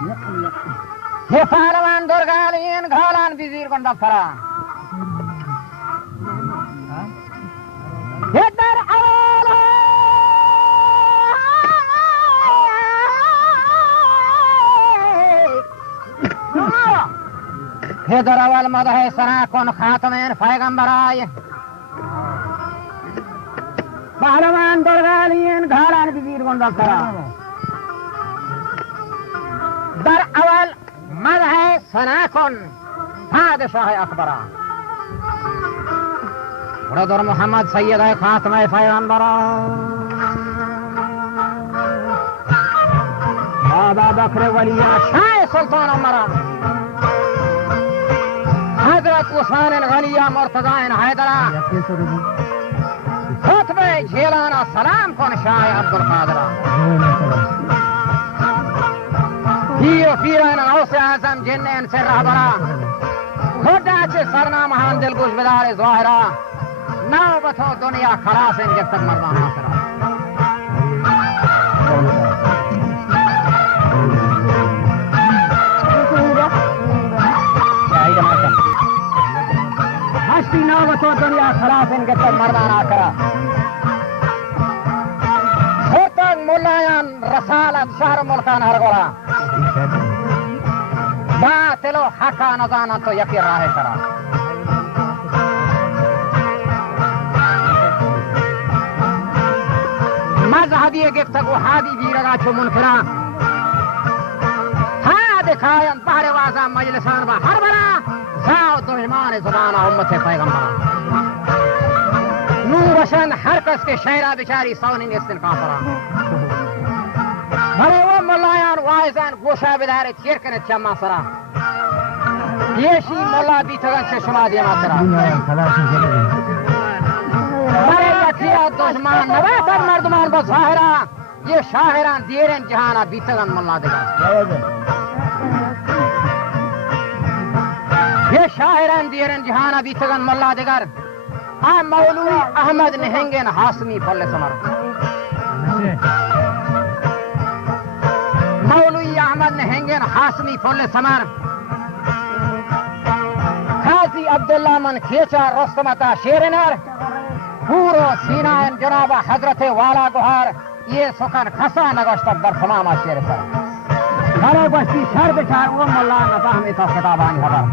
ये पहलवान दुर्गालीन घालान विजीर को दफ्तरा ये दर हे दरअवल मद है सना कौन खातमेन पैगंबराय पहलवान दुर्गालीन घालान विजीर को दफ्तरा दर अवल मद है सनाकुन बादशाह अकबरा ब्रदर मोहम्मद सैयद है खातमे पैगंबरा बाबा बकर वलिया शाह सुल्तान अमरा हजरत उस्मान गनिया मुर्तजा हैदरा खुतबे झेलाना सलाम कौन शाह अब्दुल कादरा हियो पीरान गौसे आजम जिन्नेन से रहबरा खुदा चे सरना महान दिलगुश बिदार ज़ाहिरा नाव बथो दुनिया खलास इन जब तक मरना आखिरा हस्ती नाव बथो दुनिया खलास इन जब तक मरना आखिरा होतक मुलायन रसालत शहर मुल्कान हरगोरा बातिलो हका नजाना तो यकीन राहे करा मजहबी गिफ्तगू हादी भी रगा छो मुनकरा हा दिखायन बाहरे वाजा मजलिसान बा हर बरा जाओ दुश्मन ज़ुबान उम्मत पैगंबर नू वशन हर कस के शहरा बिचारी सौनी निस्तिन काफरा बड़े वो मुलायान वाइजान गोशा बिदारे चिरकन चम्मा सरा येशी मुला बीतगन से शुमा दिया मातरा बड़े यकिया दुश्मन नवातर मर्दमान बज़ाहिरा ये शाहिरान दीरन जहाना बीतगन मुला देगा ये शाहिरान दीरन जहाना बीतगन मुला देगर आ मौलवी अहमद नहंगन हासमी फल्ले समर मौलवी अहमद नहंगन हासमी फल्ले समर खाजी अब्दुल्ला मन खेचा रस्तमता शेरनर पूरो सीनान जनाब हजरत वाला गुहार ये सुखन खसा नगश्तक दर तमामा शेर पर हरे बस्ती शर बिचार वो मल्ला नफा में तो किताबान खबर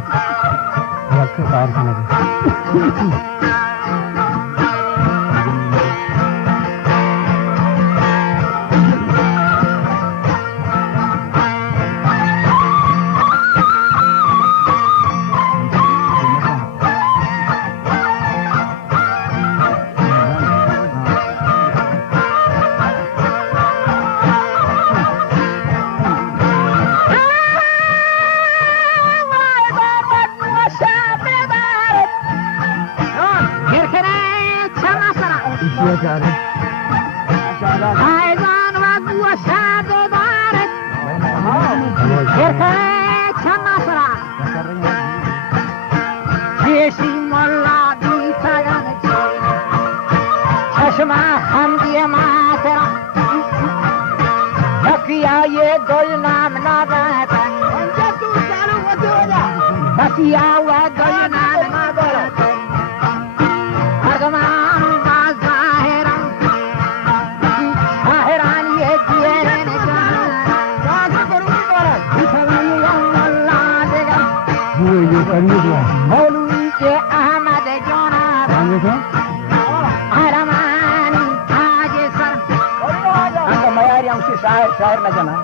शायर न जना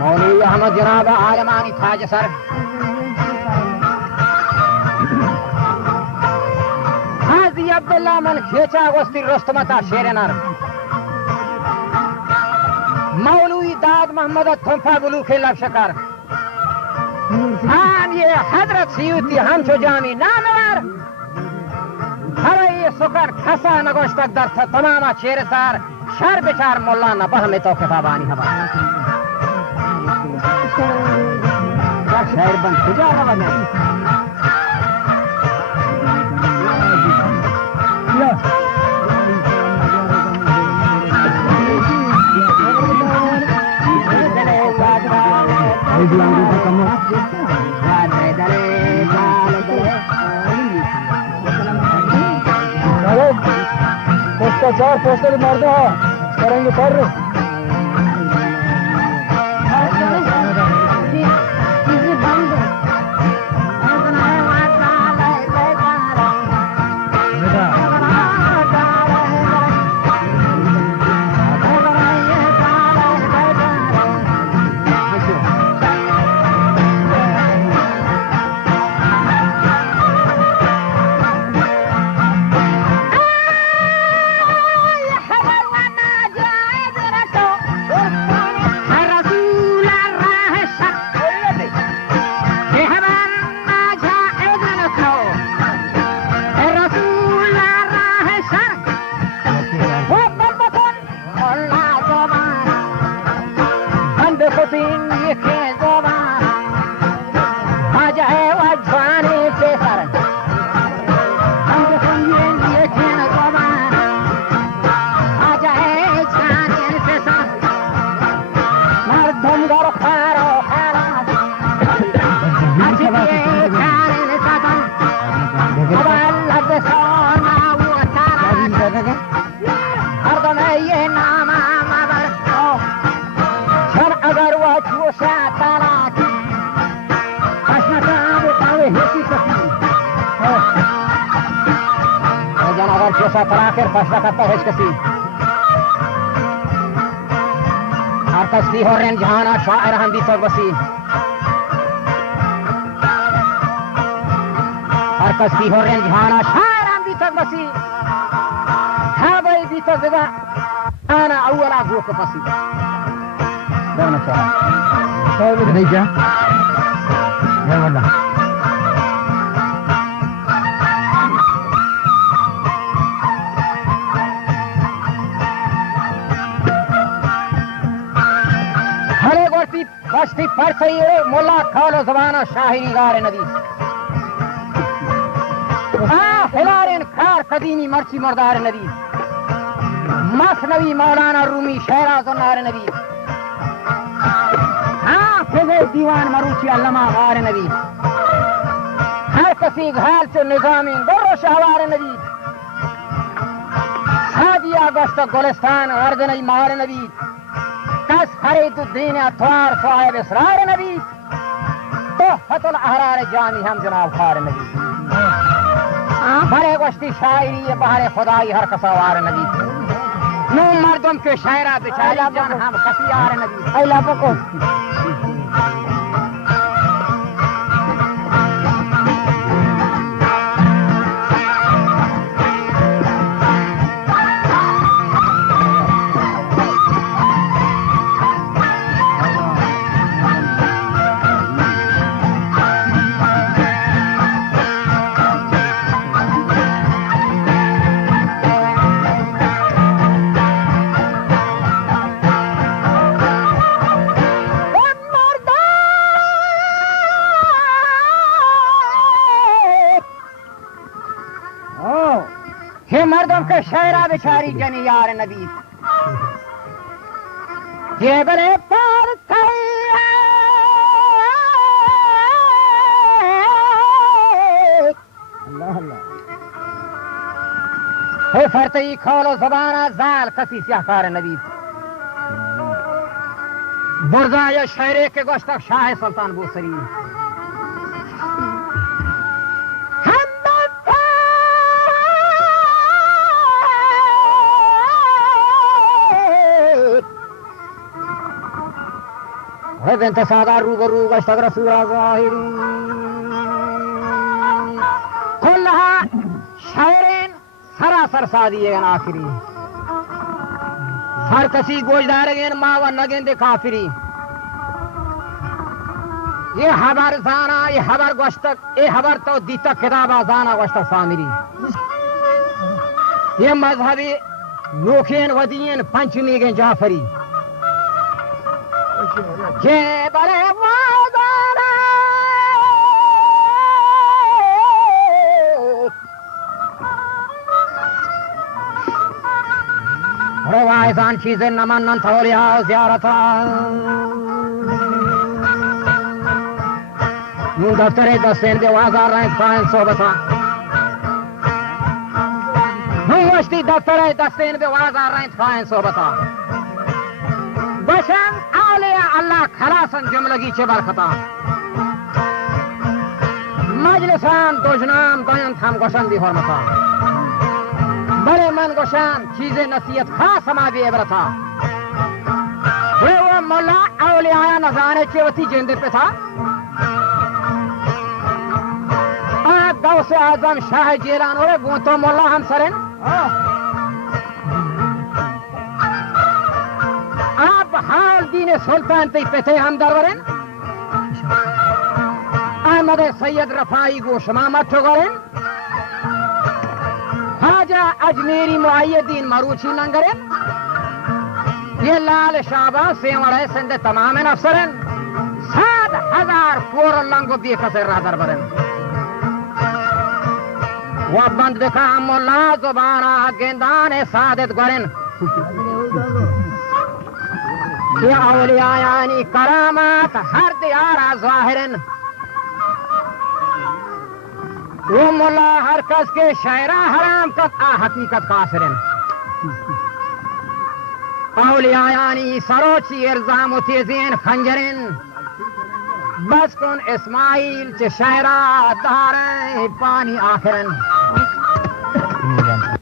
मौलवी अहमद जनाब आलमानी थाज सर हाजी अब्दुल्ला मन खेचा वस्ती रस्तमता शेरनर मौलवी दाद मोहम्मद थुम्फा गुलू के लफ्शकर हम ये हजरत सियूती हम छो जामी नामवर हरे ये सुकर खसा नगोश्तक दर तमामा शेर सर शर बिचार मुल्ला न बह में तो किताबानी हवा शहर बन खुजा हवा पोस्टर पोस्टर मार दो करेंगे पर terakhir pasca kata heskesi arkas di horen jahana syair handi terbesi arkas di horen jahana syair handi terbesi habai di terjaga ana awal aku kepasi dan cara saya ini aja ya mana बस्ती पर सही है मोला खालो जबाना शाहिरी गारे नदी हिलारेन खार कदीमी मर्ची मर्दार नदी मसनवी मौलाना रूमी शेरा जनार नदी फिजे दीवान मरूची अल्लामा गार नदी हर कसी घाल से निजामी दरो शहवार नदी सादिया गस्त गुलिस्तान अर्जनई मार नदी कस खरीदुद्दीन अथवार साहिब इसरार नबी तो हतुल अहरार जामी हम जनाब खार नबी बड़े गश्ती शायरी बहरे खुदाई हर कसावार नबी नू मर्दम के शायरा बेचारी जन हम कसियार नबी अला पको मर्दों के शहरा बेचारी जनी यार नबी ये बड़े पर अल्लाह अल्लाह हे फरती खोलो ज़बाना जाल कसी सियाकार नबी बुरजा या शहरे के गोश्त शाह सुल्तान बूसरी بنت سادار روبرو اشتغل رسول ظاهري كلها شعرين سراسر سادية آخری हर कसी गोजदारगेन मावा नगेंदे काफिरी ये हबर जाना ये हबर गोश्तक ये हबर तो दीता किताबा जाना गोश्तक सामिरी ये मजहबी नोखेन वदीन पंचमी के जाफरी ये बड़े वादाना रवायतान चीजें नमन थोलिया ज़ियारत दफ्तरे दस्तेन दे वाजार रहे फाइन सोबता वस्ती दफ्तरे दस्तेन दे वाजार रहे फाइन सोबता बशन आलिया अल्लाह खलासन जुमलगी चे बरखता मजलिसान दोजनाम दोयन थाम गोशन दी हरमता बड़े मन गोशान चीजें नसीहत खास समावी एबरता वो मुल्ला औलिया नजारे चेवती जिंदे पे था गौसे आजम शाह जीलान और वो तो मुल्ला हम सरें आप हाल दीन सुल्तान ते पेते हम दरवरें अहमद सैयद रफाई गो शमामत ठोगरें हाजा अजमेरी मुआय्यदीन मरूची नंगरें ये लाल शाबा सेवड़े सिंध तमाम अफसरें 7,000 पूर लंगो बेकसे रादर बरें वो बंद का मुल्ला जुबाना गेंदाने सादित गरें ये औलिया यानी करामात हर दियारा ज़ाहिरन वो मुल्ला हर कस के शायरा हराम कत आ हकीकत कासिरन औलिया यानी सरोची इल्जाम तेजीन खंजरिन बस कौन इस्माइल चे शायरा दारे पानी आखिरन